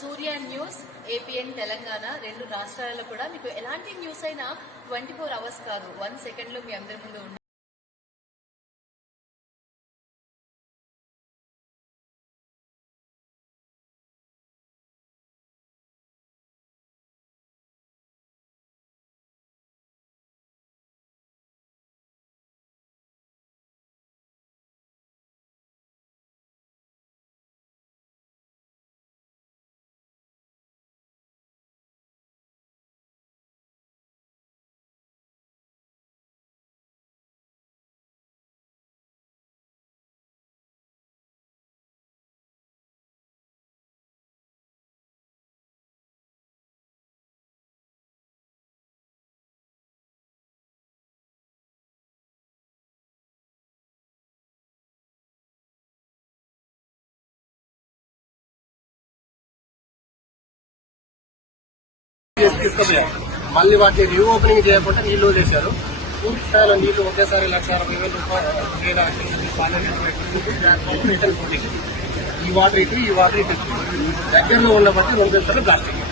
సూర్య news APN Telangana రెండు రాష్ట్రాలలో కూడా మీకు ఎలాంటి న్యూస్ అయినా ట్వంటీ ఫోర్ అవర్స్ కాదు. వన్ సెకండ్లో మీ అందరి ముందు చేసి తీసుకుపోయారు మళ్ళీ వాటిని రీఓపెనింగ్ చేయకుండా నీళ్ళు వదిలేశారు. పూర్తి స్థాయిలో నీళ్ళు ఒకేసారి లక్ష అరవై వేల రూపాయలు వేల ఈ వాటర్ ఇటు ఈ వాటర్ ఇటు. దగ్గరలో ఉన్న బట్టి రెండు గంటలు ప్లాస్టిక్.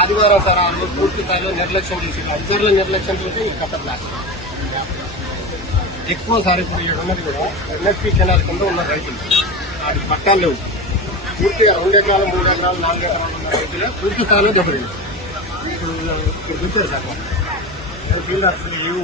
ఆదివారం సార్ ఆ రోజు పూర్తి స్థాయిలో నిర్లక్ష్యం చేసి అధికారుల నిర్లక్ష్యం చేస్తే ఈ కట్ట ప్లాస్టిక్. ఎక్కువ సార్ ఇప్పుడు ఉన్నది కూడా ఎన్ఎస్పీ కెనాల్ కింద ఉన్న రైతులు. వాటి పట్టాలు లేవు. పూర్తిగా రెండు ఎకరాలు మూడు ఎకరాలు నాలుగు ఎకరాలు ఉన్న రైతులే పూర్తి స్థాయిలో దెబ్బతింది ఇప్పుడు ఇప్పుడు చూసారు సార్. ఫీల్డ్ ఆఫీసులు లేవు.